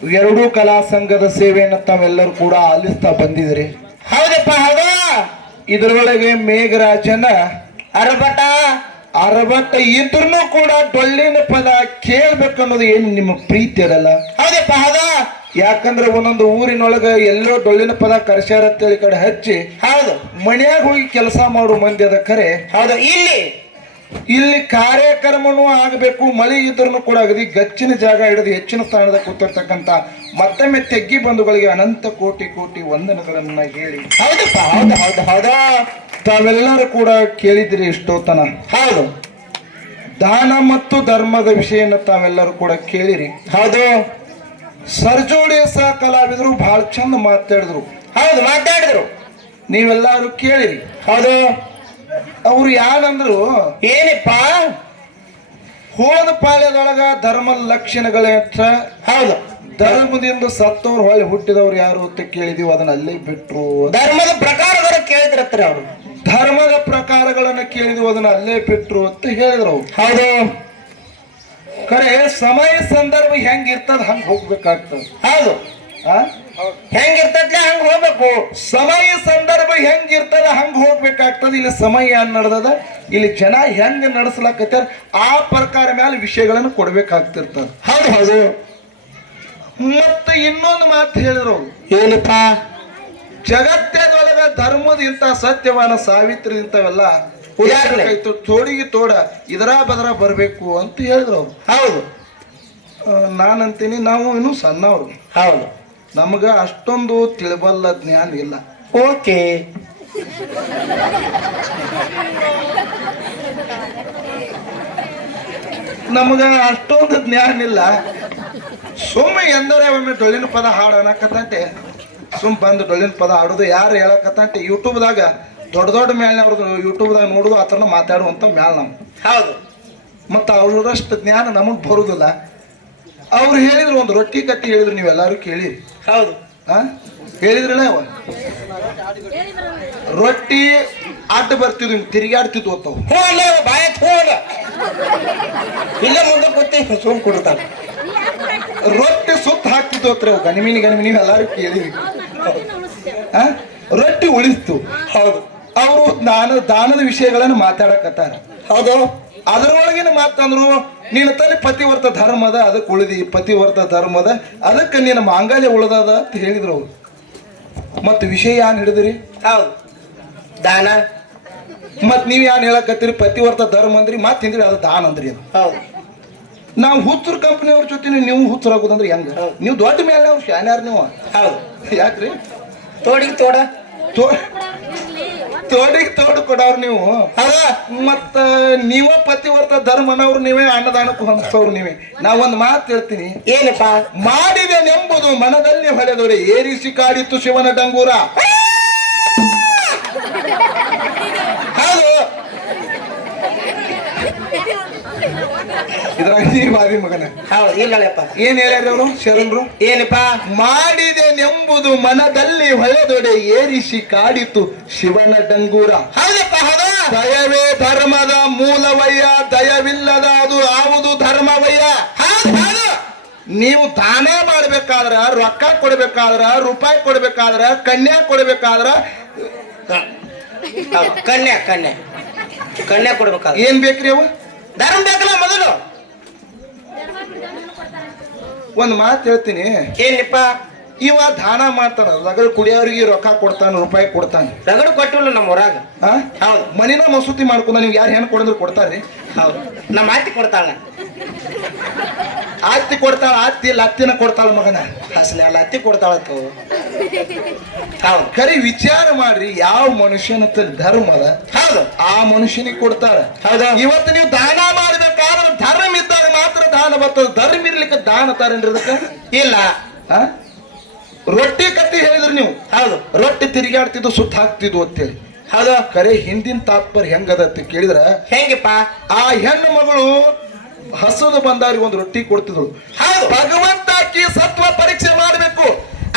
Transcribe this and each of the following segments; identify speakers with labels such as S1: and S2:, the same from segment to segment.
S1: ಎರಡೂ ಕಲಾ ಸಂಘದ ಸೇವೆಯನ್ನು ತಾವೆಲ್ಲರೂ ಕೂಡ ಆಲಿಸ್ತಾ ಬಂದಿದ್ರಿ
S2: ಹೌದಪ್ಪ ಹೌದು.
S1: ಇದರೊಳಗೆ ಮೇಘರಾಜನ
S2: ಅರಬಟ.
S1: ಅರಬಟ ಇದ್ರೂ ಕೂಡ ಡೊಳ್ಳಿನ ಪದ ಕೇಳ್ಬೇಕನ್ನೋದು ಏನು ನಿಮ್ಮ ಪ್ರೀತಿ ಅದಲ್ಲ?
S2: ಹೌದಪ್ಪ ಹೌದ.
S1: ಯಾಕಂದ್ರೆ ಒಂದೊಂದು ಊರಿನೊಳಗ ಎಲ್ಲೋ ಡೊಳ್ಳಿನ ಪದ ಕರ್ಸ್ಯಾರ ಅಂತೇಳಿ ಕಡೆ ಹಚ್ಚಿ
S2: ಹೌದು.
S1: ಮನ್ಯಾಗ ಹೋಗಿ ಕೆಲಸ ಮಾಡೋ ಮಂದಿ ಅದ ಕರೆ
S2: ಹೌದು ಇಲ್ಲಿ.
S1: ಇಲ್ಲಿ ಕಾರ್ಯಕ್ರಮನೂ ಆಗಬೇಕು, ಮಳೆ ಇದ್ರೂ ಕೂಡ ಅಗದಿ ಗಚ್ಚಿನ ಜಾಗ ಹಿಡಿದು ಹೆಚ್ಚಿನ ಸ್ಥಾನದ ಕೂತಿರ್ತಕ್ಕಂತ ಮತ್ತೊಮ್ಮೆ ತೆಗ್ಗಿ ಬಂಧುಗಳಿಗೆ ಅನಂತ ಕೋಟಿ ಕೋಟಿ ವಂದನೆಗಳನ್ನ ಹೇಳಿ.
S2: ಹೌದು ಹೌದು
S1: ತಾವೆಲ್ಲರೂ ಕೂಡ ಕೇಳಿದಿರಿ ಇಷ್ಟೋತನ
S2: ಹೌದು.
S1: ದಾನ ಮತ್ತು ಧರ್ಮದ ವಿಷಯನ ತಾವೆಲ್ಲರೂ ಕೂಡ ಕೇಳಿರಿ.
S2: ಹೌದು.
S1: ಸರ್ಜೋಡಿ ಸಹ ಕಲಾವಿದರು ಬಹಳ ಚಂದ ಮಾತಾಡಿದ್ರು.
S2: ಹೌದು, ಮಾತಾಡಿದ್ರು.
S1: ನೀವೆಲ್ಲರೂ ಕೇಳಿರಿ.
S2: ಹೌದು.
S1: ಅವ್ರು ಯಾರಂದ್ರು
S2: ಏನಪ್ಪ?
S1: ಹೋದ ಪಾಳ್ಯದೊಳಗ ಧರ್ಮ ಲಕ್ಷಣಗಳ
S2: ಹೌದು.
S1: ಧರ್ಮದಿಂದ ಸತ್ತವ್ರು ಹೊಳೆ ಹುಟ್ಟಿದವ್ರು ಯಾರು ಅಂತ ಕೇಳಿದೀವಿ ಅದನ್ನ ಅಲ್ಲೇ ಬಿಟ್ರು.
S2: ಧರ್ಮದ ಪ್ರಕಾರದವರು ಕೇಳಿದ್ರತ್ರ ಅವರು.
S1: ಧರ್ಮದ ಪ್ರಕಾರಗಳನ್ನ ಕೇಳಿದ್ವಿ ಅದನ್ನ ಅಲ್ಲೇ ಬಿಟ್ರು ಅಂತ ಹೇಳಿದ್ರು ಅವ್ರು.
S2: ಹೌದು.
S1: ಕರೆ ಸಮಯ ಸಂದರ್ಭ ಹೆಂಗಿರ್ತದ ಹಂಗ ಹೋಗ್ಬೇಕಾಗ್ತದ.
S2: ಹೌದು.
S1: ಆ?
S2: ಹೆಂಗಿರ್ತದ್ಲೆ ಹಂಗ ಹೋಗ್ಬೇಕು.
S1: ಸಮಯ ಸಂದರ್ಭ ಹೆಂಗ್ ಇರ್ತದ ಹಂಗ ಹೋಗ್ಬೇಕಾಗ್ತದ. ಇಲ್ಲಿ ಸಮಯ ಏನ್ ನಡ್ದದ? ಇಲ್ಲಿ ಜನ ಹೆಂಗ್ ನಡೆಸ್ಲಕತ್ತಾರ ಆ ಪ್ರಕಾರ ಮೇಲೆ ವಿಷಯಗಳನ್ನು ಕೊಡ್ಬೇಕಾಗ್ತಿರ್ತದ
S2: ಹೌದು ಹೌದು.
S1: ಮತ್ತೆ ಇನ್ನೊಂದು ಮಾತು ಹೇಳಿದ್ರು.
S2: ಏನಪ್ಪ?
S1: ಜಗತ್ತದೊಳಗ ಧರ್ಮದ ಇಂತ ಸತ್ಯವಾನ ಸಾವಿತ್ರಿ ಇಂಥವೆಲ್ಲ ತೋಡಿಗೆ ತೋಡ ಇದರ ಬದರ ಬರಬೇಕು ಅಂತ ಹೇಳಿದ್ರು ಅವ್ರು.
S2: ಹೌದು.
S1: ನಾನಂತೀನಿ ನಾವು ಇನ್ನು ಸಣ್ಣವ್ರು.
S2: ಹೌದು.
S1: ನಮಗ ಅಷ್ಟೊಂದು ತಿಳಿಬಲ್ಲ ಜ್ಞಾನ ಇಲ್ಲ.
S2: ಓಕೆ.
S1: ನಮಗ ಅಷ್ಟೊಂದು ಜ್ಞಾನ ಇಲ್ಲ. ಸುಮ್ಮನೆ ಎಂದರೆ ಒಮ್ಮೆ ಡೊಳ್ಳಿನ ಪದ ಹಾಡು ಅನ್ನಕತ್ತಂತೆ. ಸುಮ್ ಬಂದು ಡೊಳ್ಳಿನ ಪದ ಹಾಡೋದು ಯಾರು ಹೇಳಕತ್ತಂತೆ? ಯೂಟ್ಯೂಬ್ದಾಗ ದೊಡ್ಡ ದೊಡ್ಡ ಮೇಲ್ನವ್ರದ್ದು ಯೂಟ್ಯೂಬ್ದಾಗ ನೋಡುದು ಆ ಥರ ಮಾತಾಡುವಂಥ ಮ್ಯಾಲ ನಾವು
S2: ಹೌದು.
S1: ಮತ್ತು ಅವರಷ್ಟು ಜ್ಞಾನ ನಮಗೆ ಬರುದಿಲ್ಲ. ಅವ್ರು ಹೇಳಿದ್ರು ಒಂದು ರೊಟ್ಟಿ ಕಟ್ಟಿ ಹೇಳಿದ್ರು ನೀವೆಲ್ಲರೂ ಕೇಳಿ.
S2: ಹೌದು.
S1: ಹೇಳಿದ್ರಲ್ಲ ರೊಟ್ಟಿ ಅಡ್ಡ ಬರ್ತಿದ್ವು ಹಿಂಗ್ ತಿರುಗಾಡ್ತಿದ್ವು
S2: ಅಂತ ಹೋಲ ಇಲ್ಲ ಮುಂದೆ ಸುಮ್ ಕೊಡ್ತಾನೆ.
S1: ರೊಟ್ಟಿ ಸುತ್ತ ಹಾಕ್ತಿದ್ವು ಅತ್ರ ಅವು. ಗನಿಮಿನಿ ಗನಿಮಿನಿ ಎಲ್ಲಾರು ಕೇಳಿರಿ ಆ? ರೊಟ್ಟಿ ಉಳಿಸ್ತು.
S2: ಹೌದು.
S1: ಅವರು ದಾನ ದಾನದ ವಿಷಯಗಳನ್ನು ಮಾತಾಡಕತ್ತಾರ.
S2: ಹೌದು.
S1: ಅದರೊಳಗಿನ ಮಾತಂದ್ರು ನಿನ್ನ ತಲೆ ಪತಿವರ್ತ ಧರ್ಮದ ಅದಕ್ಕೆ ಉಳಿದಿ ಪತಿವರ್ತ ಧರ್ಮದ ಅದಕ್ಕೆ ನಿನ್ನ ಮಾಂಗಲ್ಯ ಉಳಿದದ ಅಂತ ಹೇಳಿದ್ರು ಅವ್ರು. ಮತ್ತು ವಿಷಯ ಯಾನ್ ಹಿಡಿದ್ರಿ
S2: ಹೌದು. ದಾನ.
S1: ಮತ್ತು ನೀವು ಏನು ಹೇಳಕತ್ತೀರಿ? ಪತಿವರ್ತ ಧರ್ಮ ಅಂದ್ರಿ ಮತ್ ಹಿಂದ್ರಿ ಅದು ದಾನ ಅಂದ್ರಿ ಅದು.
S2: ಹೌದು.
S1: ನಾವು ಹುಚ್ಚರ ಕಂಪ್ನಿಯವ್ರ ಜೊತೆ ನೀವು ಹುಚ್ಚರಾಗೋದಂದ್ರೆ ಹೆಂಗ. ನೀವು ದೊಡ್ಡ ಮೇಲೆ ಅವ್ರು ಶಾನ್ಯಾರ ನೀವು?
S2: ಹೌದು.
S1: ಯಾಕ್ರಿ?
S2: ತೋಡಿ ತೋಡ.
S1: ತೋ ತೋಡಿಗೆ ತೋಡು ಕೊಡವ್ರು ನೀವು.
S2: ಅದ
S1: ಮತ್ತ ನೀವ ಪತಿವರ್ತ ಧರ್ಮನವ್ರು ನೀವೇ ಅನ್ನದಾನಕ್ಕೂ ಹಂಸವ್ರು ನೀವೇ. ನಾ ಒಂದ್ ಮಾತು ಹೇಳ್ತೀನಿ.
S2: ಏನಪ್ಪ?
S1: ಮಾಡಿದೆನೆಂಬುದು ಮನದಲ್ಲಿ ಹೊಳೆದೊಡೆ ಏರಿಸಿ ಕಾಡಿತ್ತು ಶಿವನ ಡಂಗೂರ
S2: ಹೌದು
S1: ಇದ್ರಾಗ ಮಗನ.
S2: ಹೌದು ಇಲ್ಲಪ್ಪ
S1: ಏನ್ ಶರಣರು?
S2: ಏನಪ್ಪ?
S1: ಮಾಡಿದೆನೆಂಬುದು ಮನದಲ್ಲಿ ಹೊಳೆದೊಡೆ ಏರಿಸಿ ಕಾಡಿತು ಶಿವನ ಡಂಗೂರ.
S2: ಹೌದಪ್ಪ ಹೌದು.
S1: ದಯವೇ ಧರ್ಮದ ಮೂಲವಯ್ಯ ದಯವಿಲ್ಲದ ಅದು ಯಾವುದು ಧರ್ಮವಯ್ಯ ನೀವು ದಾನ ಮಾಡ್ಬೇಕಾದ್ರ ರೊಕ್ಕ ಕೊಡ್ಬೇಕಾದ್ರ ರೂಪಾಯಿ ಕೊಡ್ಬೇಕಾದ್ರ ಕನ್ಯಾ ಕೊಡ್ಬೇಕಾದ್ರ.
S2: ಕನ್ಯಾ ಕನ್ಯಾ. ಕನ್ಯಾ ಕೊಡ್ಬೇಕಾದ್ರ.
S1: ಏನ್ ಬೇಕ್ರಿ ಅವು?
S2: ಧರ್ಮ ಬೇಕಲ್ಲ ಮೊದಲು.
S1: ಒಂದ್ ಮಾತು ಹೇಳ್ತೀನಿ.
S2: ಏನಪ್ಪ?
S1: ಇವ ದಾನ ಮಾಡ್ತಾನ ಲಗಲ್ ಕುಡಿಯೋರಿಗೆ ರೊಕ್ಕ ಕೊಡ್ತಾನ ರೂಪಾಯಿ ಕೊಡ್ತಾನ.
S2: ರಗಡು ಕೊಟ್ಟಿಲ್ಲ ನಮ್ಮ ಊರಾಗ. ಹೌದು.
S1: ಮನಿನ ಮಸೂತಿ ಮಾಡ್ಕೊಂಡ ನೀವು ಯಾರು ಹೆಣ್ಣು ಕೊಡಂದ್ರೆ ಕೊಡ್ತಾರ್ರಿ?
S2: ಹೌದು. ನಮ್ಮ ಆತಿ ಕೊಡ್ತಾಳ.
S1: ಆಸ್ತಿ ಕೊಡ್ತಾಳ ಆಸ್ತಿ ಇಲ್ಲ ಅತ್ತಿನ ಕೊಡ್ತಾಳ ಮಗನ.
S2: ಅಸಲಿ ಅಲ್ಲ ಅತ್ತಿ ಕೊಡ್ತಾಳ ಹೌದು.
S1: ಖರಿ ವಿಚಾರ ಮಾಡ್ರಿ ಯಾವ ಮನುಷ್ಯನ ಧರ್ಮದ ಧರ್ಮ ಅದ
S2: ಹೌದು.
S1: ಆ ಮನುಷ್ಯನಿಗೆ ಕೊಡ್ತಾರ
S2: ಹೌದಾ.
S1: ಇವತ್ತು ನೀವು ದಾನ ಮಾಡಬೇಕಾದ್ರೆ ಧರ್ಮ ಮಾತ್ರ ದಾನ ಬರ್ತದ. ಧರ್ಮ ಇರ್ಲಿಕ್ಕೆ ದಾನ ತಾರೇನ್ರಿ ಅದಕ್ಕೆ
S2: ಇಲ್ಲ.
S1: ರೊಟ್ಟಿ ಕತ್ತಿ ಹೇಳಿದ್ರಿ ನೀವು.
S2: ಹೌದು.
S1: ರೊಟ್ಟಿ ತಿರುಗಾಡ್ತಿದ್ದು ಸುತ್ತ ಹಾಕ್ತಿದ್ವು ಅಂತೇಳಿ.
S2: ಅದ
S1: ಕರೆ ಹಿಂದಿನ ತಾತ್ಪರ್ಯ ಹೆಂಗದ ಅಂತ ಕೇಳಿದ್ರ
S2: ಹೆಂಗಪ್ಪ?
S1: ಆ ಹೆಣ್ಣು ಮಗಳು ಹಸದು ಬಂದವ್ರಿಗೆ ಒಂದು ರೊಟ್ಟಿ ಕೊಡ್ತಿದ್ರು
S2: ಹೌದು.
S1: ಭಗವಂತ ಅಕ್ಕಿ ಸತ್ವ ಪರೀಕ್ಷೆ ಮಾಡಬೇಕು.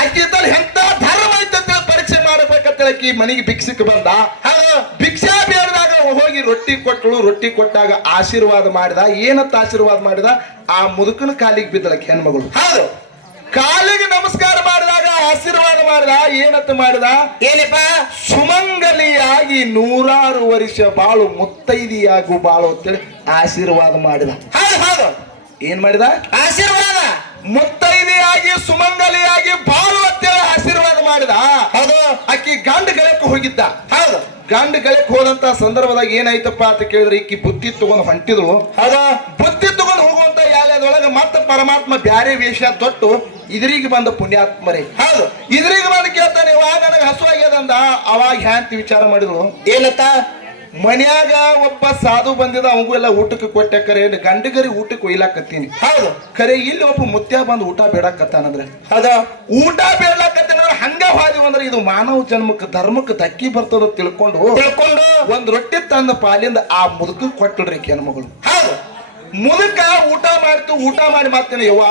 S1: ಅಕ್ಕಿ ಎಂತ ಧರ್ಮ ಐತೆ ಅಂತ ಪರೀಕ್ಷೆ ಮಾಡಬೇಕಂತ ಆಕಿ ಮನೆಗೆ ಭಿಕ್ಷಕ್ಕೆ ಬಂದ
S2: ಹೌದು
S1: ಭಿಕ್ಷಾ ಬೇಡದಾಗ ಹೋಗಿ ರೊಟ್ಟಿ ಕೊಟ್ಟಳು ರೊಟ್ಟಿ ಕೊಟ್ಟಾಗ ಆಶೀರ್ವಾದ ಮಾಡಿದ ಏನಂತ ಆಶೀರ್ವಾದ ಮಾಡಿದ? ಆ ಮುದುಕನ ಕಾಲಿಗೆ ಬಿದ್ದಳಕ್ಕೆ ಹೆಣ್ಮಗಳು.
S2: ಹೌದು.
S1: ಕಾಲಿಗೆ ನಮಸ್ಕಾರ ಮಾಡಿದಾಗ ಆಶೀರ್ವಾದ ಮಾಡಿದ ಏನಂತ ಮಾಡಿದ?
S2: ಏನಪ್ಪ?
S1: ಸುಮಂಗಲಿಯಾಗಿ ನೂರಾರು ವರ್ಷ ಬಾಳು ಮುತ್ತೈದಿಯಾಗು ಬಾಳು ಅಂತೇಳಿ ಆಶೀರ್ವಾದ ಮಾಡಿದ.
S2: ಹೌದು ಹೌದು.
S1: ಏನ್ ಮಾಡಿದ?
S2: ಆಶೀರ್ವಾದ.
S1: ಮುತ್ತೈದಿಯಾಗಿ ಸುಮಂಗಲಿಯಾಗಿ ಬಾಳು ಅಂತೇಳಿ ಆಶೀರ್ವಾದ ಮಾಡಿದ.
S2: ಹೌದು.
S1: ಅಕ್ಕಿ ಗಂಡ ಗಳಕ್ಕೆ ಹೋಗಿದ್ದ.
S2: ಹೌದು.
S1: ಗಂಡ ಗಳಕ್ಕೆ ಹೋದಂತ ಸಂದರ್ಭದಾಗ ಏನಾಯ್ತಪ್ಪ ಅಂತ ಕೇಳಿದ್ರೆ ಈಕಿ ಬುತ್ತಿ ತಗೊಂಡು ಹೊಂಟಿದ್ಳು.
S2: ಅದ
S1: ಬುತ್ತಿ ತಗೊಂಡು ಹೋಗುವಂತ ಯಾಳ್ಯದೊಳಗೆ ಮತ್ತೆ ಪರಮಾತ್ಮ ಬ್ಯಾರೆ ವೇಷ ತೊಟ್ಟು ಇದ್ರಿಗೆ ಬಂದ ಪುಣ್ಯಾತ್ಮರೇ.
S2: ಹೌದು.
S1: ಇದ್ರಿಗೆ ಬಂದು ಕೇಳ್ತಾನೆ ಇವಾಗ ನನಗೆ ಹಸು ಆಗ್ಯದಂದ ಅವಾಗ ಹ್ಯಾಂತಿ ವಿಚಾರ ಮಾಡಿದ್ರು
S2: ಏನತ್ತ?
S1: ಮನ್ಯಾಗ ಒಬ್ಬ ಸಾಧು ಬಂದಿದ ಅವಂಗೂ ಎಲ್ಲ ಊಟಕ್ಕೆ ಕೊಟ್ಟೆ. ಕರೆ ಗಂಡಗರಿ ಊಟಕ್ಕೆ ಒಯ್ಲಾಕತ್ತೀನಿ
S2: ಹೌದು.
S1: ಖರೆ ಇಲ್ಲಿ ಒಬ್ಬ ಮುತ್ಯ ಬಂದು ಊಟ ಬೇಡಕತ್ತಾನಂದ್ರೆ.
S2: ಅದ
S1: ಊಟ ಬೇಡಕತ್ತಾನಂದ್ರೆ ಹಂಗ ಹಾದಿವ ಅಂದ್ರೆ ಇದು ಮಾನವ ಜನ್ಮಕ್ಕೆ ಧರ್ಮಕ್ಕೆ ತಕ್ಕಿ ಬರ್ತದ ತಿಳ್ಕೊಂಡು
S2: ತಿಳ್ಕೊಂಡು
S1: ಒಂದ್ ರೊಟ್ಟಿ ತಂದ ಪಾಲಿಂದ ಆ ಮುದುಕ ಕೊಟ್ಟಿಡ್ರಿ ಹೆಣ್ಮಗಳು.
S2: ಹೌದು.
S1: ಮುದುಕ ಊಟ ಮಾಡ್ತು ಊಟ ಮಾಡಿ ಮಾಡ್ತೇನೆ ಯವ್ವ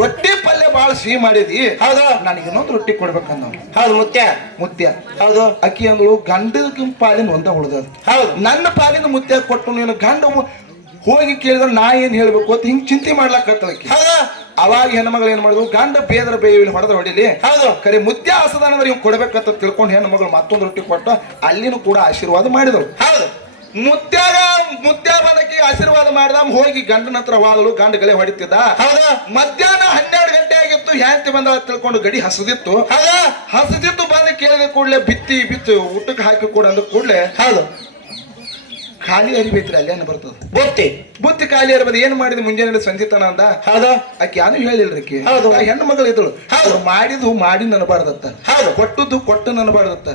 S1: ರೊಟ್ಟಿ ಪಲ್ಯ ಬಾಳ ಸಿಹಿ ಮಾಡಿದಿ.
S2: ಹೌದು.
S1: ನನಗೆ ಇನ್ನೊಂದು ರೊಟ್ಟಿ ಕೊಡ್ಬೇಕಂದ
S2: ಹೌದು ಮುತ್ಯ.
S1: ಮುತ್ಯ.
S2: ಹೌದು.
S1: ಅಕ್ಕಿ ಅಂದಳು ಗಂಡದ ಪಾಲಿನ ಒಂದ ಉಳ್ದ
S2: ಹೌದು.
S1: ನನ್ನ ಪಾಲಿನ ಮುತ್ಯ ಕೊಟ್ಟು ನೀನು ಗಂಡ ಹೋಗಿ ಕೇಳಿದ್ರೆ ನಾ ಏನ್ ಹೇಳ್ಬೇಕು ಅಂತ ಹಿಂಗ್ ಚಿಂತೆ ಮಾಡ್ಲಾಕತ್ತ ಅಕ್ಕಿ
S2: ಹೌದು.
S1: ಅವಾಗ ಹೆಣ್ಮಗಳು ಏನ್ ಮಾಡುದು ಗಂಡ ಬೇದ್ರ ಬೇವಿಲಿ ಹೊಡೆದ ಹೊಡಿಲಿ.
S2: ಹೌದು.
S1: ಕರೆ ಮುದ್ದೆ ಹಸದಾನಂದ್ರೆ ಇವ್ ಕೊಡ್ಬೇಕಂತ ತಿಳ್ಕೊಂಡು ಹೆಣ್ಮಗಳು ಮತ್ತೊಂದು ರೊಟ್ಟಿ ಕೊಟ್ಟ ಅಲ್ಲಿನೂ ಕೂಡ ಆಶೀರ್ವಾದ ಮಾಡಿದರು.
S2: ಹೌದು.
S1: ಮುತ್ಯಾಗ ಮುತ್ಯ ಬಂದಕ್ಕೆ ಆಶೀರ್ವಾದ ಮಾಡಿದ ಹೋಗಿ ಗಂಡನ ಹತ್ರ ಗಂಡ ಗಲೆ ಹೊಡಿತಿದ್ದ.
S2: ಹೌದು.
S1: ಮಧ್ಯಾಹ್ನ ಹನ್ನೆರಡು ಗಂಟೆ ಆಗಿತ್ತು ಹ್ಯಾಂತಿ ಬಂದ ತಿಳ್ಕೊಂಡು ಗಡಿ ಹಸದಿತ್ತು.
S2: ಹೌದಾ.
S1: ಹಸದಿತ್ತು ಬಂದು ಕೇಳಿದ ಕೂಡಲೇ ಬಿತ್ತಿ ಬಿತ್ತು. ಊಟಕ್ಕೆ ಹಾಕಿ ಕೂಡ ಅಂದ ಕೂಡಲೇ
S2: ಹೌದು.
S1: ಖಾಲಿ ಅರಿಬೇಕ್ರಿ ಅಲ್ಲೇನು ಬರ್ತದ?
S2: ಬುತ್ತಿ.
S1: ಬುತ್ತಿ ಖಾಲಿ ಹರಿಬೋದು ಏನ್ ಮಾಡಿದ ಮುಂಜಾನೆ ಸಂಜಿತನ ಅಂದ?
S2: ಹೌದಾ.
S1: ಆಕೆ ಯಾನು ಹೇಳಿಲ್ರಿ ಆಕಿ.
S2: ಹೌದು.
S1: ಹೆಣ್ಣು ಮಗಳು ಇದ್ದಳು.
S2: ಹೌದು.
S1: ಮಾಡಿದ್ದು ಮಾಡಿ ನನಬಾರ್ದತ್ತ.
S2: ಹೌದು.
S1: ಕೊಟ್ಟದ್ದು ಕೊಟ್ಟು
S2: ನನಬಾರ್ದತ್ತ.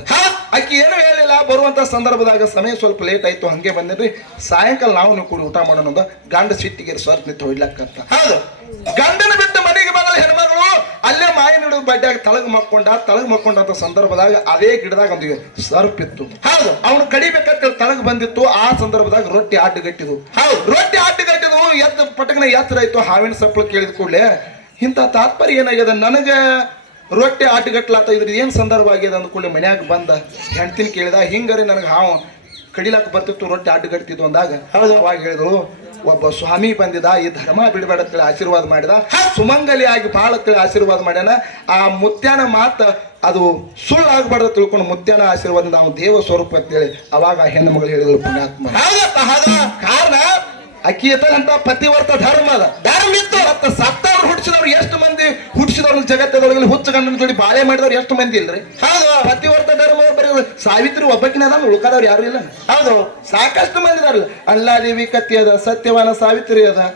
S1: ಆಕಿ ಏನು ಹೇಳಿಲ್ಲ ಬರುವಂತ ಸಂದರ್ಭದಾಗ ಸಮಯ ಸ್ವಲ್ಪ ಲೇಟ್ ಆಯ್ತು ಹಂಗೆ ಬಂದಿರ್ರಿ. ಸಾಯಂಕಾಲ ನಾವು ನೀವು ಕೂಡಿ ಊಟ ಮಾಡೋಣ ಗಂಡ ಸಿಟ್ಟಿಗೆ ಸ್ವರ್ಪ ನಿಂತು ಅಂತ
S2: ಹೌದು.
S1: ಗಂಡನ ಬಿಟ್ಟು ಮನೆಗೆ ಬಂದ ಹೆಣ್ಮಗಳು. ಅಲ್ಲೇ ಮಾಯಿನ ಹಿಡಿದು ಬಡ್ಡಾಗ ತಳಗ್ ಮಕ್ಕೊಂಡ ತಳಗ್ ಮಕ್ಕೊಂಡಂತ ಸಂದರ್ಭದಾಗ ಅದೇ ಗಿಡದಾಗ ಒಂದು ಸರ್ಪಿತ್ತು.
S2: ಹೌದು
S1: ಅವನು ಕಡಿಬೇಕಂತ ತಳಗ್ ಬಂದಿತ್ತು. ಆ ಸಂದರ್ಭದಾಗ ರೊಟ್ಟಿ ಆಟಗಟ್ಟಿದ್ವು
S2: ಹೌದು
S1: ರೊಟ್ಟಿ ಆಟಗಟ್ಟಿದ್ವು ಎತ್ತ ಪಟಕನ ಎತ್ತರ ಆಯ್ತು ಹಾವಿನ ಸಪ್ಪಳ ಕೇಳಿದ ಕೂಡಲೇ. ಇಂಥ ತಾತ್ಪರ್ಯ ಏನಾಗ್ಯದ? ನನಗೆ ರೊಟ್ಟಿ ಆಟಗಟ್ಲಾತ ಇದ್ರ ಏನ್ ಸಂದರ್ಭ ಆಗ್ಯದ ಅಂದ ಕೂಡಲೇ ಮನ್ಯಾಗ ಬಂದ ಹೆಂಡ್ತಿನ ಕೇಳಿದ ಹಿಂಗರಿ ನನಗೆ ಹಾವು ಕಡಿಲಾಕ ಬರ್ತಿತ್ತು ರೊಟ್ಟಿ ಆಟಗಟ್ತಿದ್ವು ಅಂದಾಗ
S2: ಹೌದು.
S1: ಅವಾಗ ಹೇಳಿದ್ರು ಒಬ್ಬ ಸ್ವಾಮಿ ಬಂದಿದ ಈ ಧರ್ಮ ಬಿಡಬೇಡ ಅಂತೇಳಿ ಆಶೀರ್ವಾದ ಮಾಡಿದ ಸುಮಂಗಲಿ ಆಗಿ ಬಾಳ ಅಂತೇಳಿ ಆಶೀರ್ವಾದ ಮಾಡ್ಯಾನ. ಆ ಮುತ್ಯಾನ ಮಾತ ಅದು ಸುಳ್ಳು ಆಗ್ಬಾರ್ದು ತಿಳ್ಕೊಂಡು ಮುತ್ಯಾನ ಆಶೀರ್ವಾದ ನಾವು ದೇವ ಸ್ವರೂಪ ಅಂತೇಳಿ ಅವಾಗ ಆ ಹೆಣ್ಣು ಮಗಳು ಹೇಳಿದ್ರು ಪುಣ್ಯಾತ್ಮ. ಕಾರಣ? ಅಕ್ಕಿ ಅಂತ ಪತಿವರ್ತ ಧರ್ಮ ಅದ.
S2: ಧರ್ಮ ಇತ್ತು.
S1: ಮತ್ತ ಸತ್ತವ್ರು ಹುಟ್ಟಿಸಿದವ್ರು ಎಷ್ಟು ಮಂದಿ? ಹುಟ್ಟಿಸಿದವ್ರು ಜಗತ್ತದೊಳಗೆ ಹುಚ್ಚ ಗಂಡನ ಜೋಡಿ ಬಾಳೆ ಮಾಡಿದವ್ರು ಎಷ್ಟು ಮಂದಿ ಇಲ್ರಿ?
S2: ಹೌದು.
S1: ಪತಿವರ್ತ ಧರ್ಮ ಸಾವಿತ್ರಿ ಒಬ್ಬಕ್ಕಿನ ಅದ ಉಳ್ಕಾದವ್ರು ಯಾರು ಇಲ್ಲ.
S2: ಹೌದು
S1: ಸಾಕಷ್ಟು ಮಂದಿ ಇದಾರಲ್ಲ ಅಲ್ಲಾದೇವಿ ಕತ್ತಿ ಅದ ಸತ್ಯವಾನ ಸಾವಿತ್ರಿ ಅದ.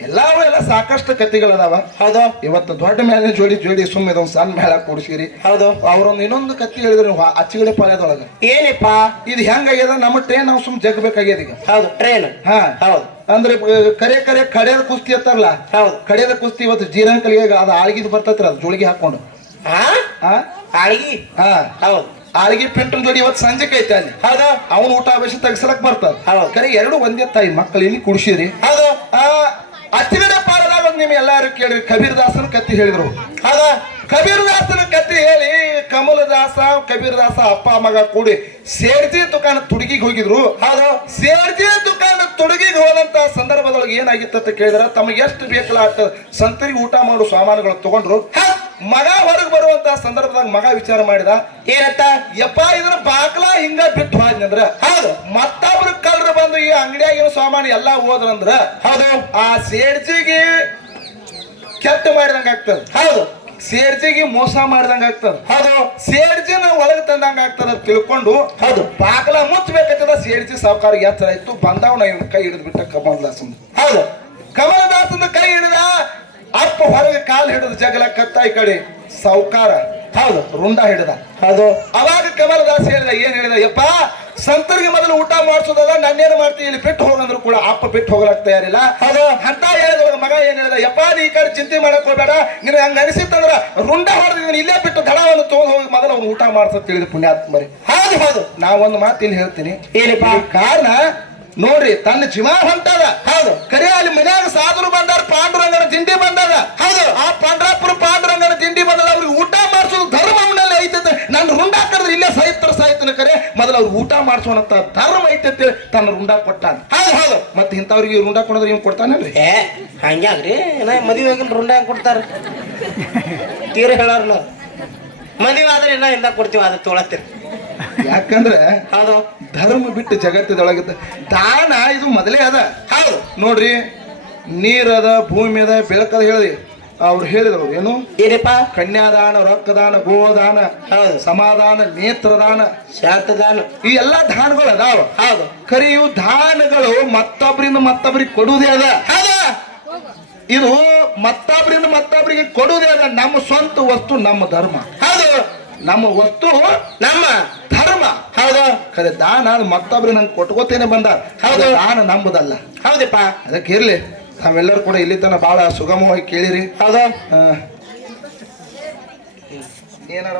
S1: ಎಲ್ಲಾವು ಎಲ್ಲ ಸಾಕಷ್ಟು ಕತ್ತಿಗಳದಾವ
S2: ಹೌದು.
S1: ಇವತ್ತು ದೊಡ್ಡ ಮೇಲೆ ಜೋಡಿ ಜೋಡಿ ಸುಮ್ಮನೆ ಇದೊಂದು ಸಣ್ಣ ಮೇಳ ಕೂಡಿಸಿರಿ.
S2: ಹೌದು.
S1: ಅವ್ರೊಂದು ಇನ್ನೊಂದು ಕತ್ತಿ ಹೇಳಿದ್ರು ಅಚ್ಚಗಡೆ ಪಾಳ್ಯದೊಳಗ.
S2: ಏನಪ್ಪ?
S1: ಇದು ಹೆಂಗಾಗ್ಯದ ನಮ್ಮ ಟ್ರೈನ್ ನಾವು ಸುಮ್ ಜಗ್ಬೇಕಾಗ್ಯದ ಈಗ.
S2: ಹೌದು ಟ್ರೈನ್
S1: ಹಾ.
S2: ಹೌದು.
S1: ಅಂದ್ರೆ ಕರೆ ಕರೆ ಕಡೆಯದ ಕುಸ್ತಿ ಅತ್ತಾರಲ್ಲ
S2: ಹೌದು.
S1: ಕಡೆಯದ ಕುಸ್ತಿ ಇವತ್ತು ಜೀರಂಕಲಿಗೆ ಅದು ಆಳ್ಗಿದ್ ಬರ್ತೈತ್ರ ಅದು ಜೋಳಿಗೆ ಹಾಕೊಂಡು.
S2: ಹಾ
S1: ಹಾ
S2: ಆಳ್ಗಿ?
S1: ಹಾ.
S2: ಹೌದು.
S1: ಆಳ್ಗಿ ಪೆಂಟಲ್ ಜೋಡಿ ಇವತ್ತು ಸಂಜೆ ಐತೆ ಅಲ್ಲಿ
S2: ಹೌದು?
S1: ಅವನು ಊಟ ಅವಶ್ಯ ತೆಗ್ಸಲಕ್ ಬರ್ತಾರ. ಕರೆ ಎರಡು ಒಂದೇ ತಾಯಿ ಮಕ್ಕಳು ಇಲ್ಲಿ ಕುಡಿಸಿರಿ.
S2: ಹೌದು.
S1: ಅತ್ತಿಗಡೆ ಪಾಡದಾಗ ಒಂದು ನಿಮ್ ಎಲ್ಲಾರು ಕೇಳಿ ಕಬೀರ್ ದಾಸನ ಕತ್ತಿ ಹೇಳಿದ್ರು.
S2: ಹೌದಾ.
S1: ಕಬೀರ್ ದಾಸನ ಕತ್ತಿ ಹೇಳಿ ಕಮಲದಾಸ ಕಬೀರ್ ದಾಸ ಅಪ್ಪ ಮಗ ಕೂಡಿ ಸೇರ್ತಿ ದುಕಾನ ತುಡುಗಿಗೆ ಹೋಗಿದ್ರು.
S2: ಹೌದು.
S1: ಸೇರ್ತಿ ದುಕಾನ ತುಡುಗಿಗೆ ಹೋದಂತ ಸಂದರ್ಭದೊಳಗೆ ಏನಾಗಿತ್ತು ಅಂತ ಕೇಳಿದ್ರ ತಮಗೆ ಎಷ್ಟು ಬೇಕಲ್ಲ ಸಂತರಿಗೆ ಊಟ ಮಾಡೋ ಸಾಮಾನುಗಳು ತಗೊಂಡ್ರು. ಮಗ ಹೊರಗೆ ಬರುವಂತ ಸಂದರ್ಭದಾಗ ಮಗ ವಿಚಾರ ಮಾಡಿದ
S2: ಏನತ್ತ
S1: ಯಪ್ಪ ಇದ್ರ ಬಾಕ್ಲ ಹಿಂಗ ಬಿಟ್ಟು ಹೋದ್ನಂದ್ರ
S2: ಹೌದು.
S1: ಮತ್ತೊಬ್ರು ಕಲ್ರ ಬಂದು ಈ ಅಂಗಡಿಯಾಗಿನ ಸಾಮಾನು ಎಲ್ಲಾ ಹೋದ್ರಂದ್ರ
S2: ಹೌದು.
S1: ಆ ಸೇಡ್ಜಿಗೆ ಕೆಟ್ಟ ಮಾಡಿದಂಗ ಆಗ್ತದ.
S2: ಹೌದು.
S1: ಸೇರ್ಜಿಗೆ ಮೋಸ ಮಾಡಿದಂಗ ಆಗ್ತದ.
S2: ಹೌದು.
S1: ಸೇಡ್ಜಿನ ಒಳಗೆ ತಂದಂಗ ಆಗ್ತದ ತಿಳ್ಕೊಂಡು
S2: ಹೌದು.
S1: ಬಾಗ್ಲ ಮುಚ್ಚಬೇಕಾಗ್ತದ ಸೇರ್ಜಿ ಸಾವುಕಾರ ಎತ್ತರ ಇತ್ತು ಬಂದವನ ಕೈ ಹಿಡಿದು ಬಿಟ್ಟ ಕಮಲದಾಸನ್.
S2: ಹೌದು.
S1: ಕಮಲದಾಸನ ಕೈ ಹಿಡಿದ ಅಪ್ಪ ಹೊರಗೆ ಕಾಲು ಹಿಡಿದು ಜಗಳ ಕತ್ತ ಈ ಕಡೆ ಸಾವುಕಾರ
S2: ಹೌದು
S1: ರುಂಡ ಹಿಡಿದ.
S2: ಅದು.
S1: ಅವಾಗ ಕಮಲದಾಸ್ ಹೇಳಿದ ಏನ್ ಹೇಳಿದ ಯಪ್ಪ ಸಂತರಿಗೆ ಮೊದಲು ಊಟ ಮಾಡಿಸೋದಲ್ಲ ನನ್ನೇನು ಮಾಡ್ತೀನಿ ಇಲ್ಲಿ ಬಿಟ್ಟು ಹೋಗಂದ್ರು ಕೂಡ ಅಪ್ಪ ಬಿಟ್ಟು ಹೋಗಲಕ್ ತಯಾರಿಲ್ಲ.
S2: ಅದು.
S1: ಅಂತ ಹೇಳಿದವಾಗ ಮಗ ಏನ್ ಹೇಳಿದ ಯಪ್ಪ ನೀ ಈ ಕಡೆ ಚಿಂತೆ ಮಾಡಕ್ ಹೋಗ್ಬೇಡ ನಿನ್ ಹಂಗ ಅನಿಸಿತ್ತಂದ್ರ ರುಂಡ ಹೊಡೆದಿದ್ದೀನಿ ಇಲ್ಲೇ ಬಿಟ್ಟು ದಡವನ್ನು ತಗೊಂಡು ಹೋಗಿ ಮೊದಲು ಅವ್ನು ಊಟ ಮಾಡ್ಸ ತಿಳಿದ ಪುಣ್ಯಾತ್ಮರಿ.
S2: ಹೌದು ಹೌದು
S1: ನಾ ಒಂದು ಮಾತು ಇಲ್ಲಿ ಹೇಳ್ತೀನಿ.
S2: ಏನಪ್ಪ?
S1: ಕಾರಣ ನೋಡ್ರಿ, ತನ್ನ ಜೀವ ಹೊಂಟದ.
S2: ಹೌದು.
S1: ಕರೆ ಅಲ್ಲಿ ಮನ್ಯಾಗ ಸಾಧುರು ಬಂದಾರ, ಪಾಂಡುರಂಗನ ದಿಂಡಿ ಬಂದದ
S2: ಹೌದು.
S1: ಆ ಪಾಂಡ್ರಾಪುರ ಪಾಂಡುರಂಗನ ದಿಂಡಿ ಬಂದದ ಅವ್ರಿಗೆ ಊಟ ಮಾಡಿಸೋದು ಧರ್ಮ ಅವನಲ್ಲಿ ಐತದ ನನ್ನ ರುಂಡ ಕರೆದ್ರೆ ಇಲ್ಲೇ ಸಾಹಿತ್ಯ ಸಾಹಿತ್ಯನ ಕರೆ. ಮೊದಲು ಅವ್ರು ಊಟ ಮಾಡಿಸೋಣಂತ ಧರ್ಮ ಐತೆ ಅಂತೇಳಿ ತನ್ನ ರುಂಡ ಕೊಟ್ಟ
S2: ಹೌದು ಹೌದು.
S1: ಮತ್ತೆ ಇಂಥವ್ರಿಗೆ ರುಂಡ ಕೊಡೋದ್ರೆ ಇವ್ ಕೊಡ್ತಾನಲ್ರಿ?
S2: ಏ, ಹಂಗ್ಯಾಗ್ರಿ? ನಾ ಮದುವೆ ಆಗಿನ ರುಂಡ ಹೆಂಗ್ ಕೊಡ್ತಾರ? ತೀರ ಹೇಳಾರ್ನು ಮದುವೆ ಆದ್ರೆ ಇನ್ನ ಇಂದ ಕೊಡ್ತೀವಿ, ಅದು ತೊಳತ್ತೀರಿ.
S1: ಯಾಕಂದ್ರೆ ಧರ್ಮ ಬಿಟ್ಟು ಜಗತ್ತದೊಳಗಿದ್ದ ದಾನ ಇದು ಮೊದಲೇ ಅದ.
S2: ಹೌದು.
S1: ನೋಡ್ರಿ ನೀರದ ಭೂಮಿ ಅದ ಬೆಳಕದ ಹೇಳಿ ಅವ್ರು ಹೇಳಿದ್ರು ಏನು?
S2: ಏನಪ್ಪ?
S1: ಕನ್ಯಾದಾನ ರೊಕ್ಕದಾನ ಗೋದಾನ ಸಮಾಧಾನ ನೇತ್ರದಾನ.
S2: ಶಾತದಾನ
S1: ಈ ಎಲ್ಲಾ ದಾನಗಳು ಅದಾವ.
S2: ಹೌದು.
S1: ಖರೆ ಇವು ದಾನಗಳು ಮತ್ತೊಬ್ಬರಿಂದ ಮತ್ತೊಬ್ಬರಿಗೆ ಕೊಡುವುದೇ ಅದ. ಇದು ಮತ್ತೊಬ್ಬರಿಂದ ಮತ್ತೊಬ್ಬರಿಗೆ ಕೊಡುವುದೇ ಅದ. ನಮ್ಮ ಸ್ವಂತ ವಸ್ತು ನಮ್ಮ ಧರ್ಮ.
S2: ಹೌದು.
S1: ನಮ್ಮ ವಸ್ತು
S2: ನಮ್ಮ
S1: ಧರ್ಮ.
S2: ಹೌದು.
S1: ಖರೆ ದಾನ ಅದು ಮತ್ತೊಬ್ರಿಗೆ ನಂಗೆ ಕೊಟ್ಕೋತೇನೆ ಬಂದ.
S2: ಹೌದು.
S1: ದಾನ ನಂಬುದಲ್ಲ.
S2: ಹೌದಪ್ಪ.
S1: ಅದಕ್ಕೆ ಇರ್ಲಿ. ನಾವೆಲ್ಲರೂ ಕೂಡ ಇಲ್ಲಿ ತನ ಬಹಳ ಸುಗಮವಾಗಿ ಕೇಳಿರಿ.
S2: ಹೌದಾ.
S1: ಏನಾರ?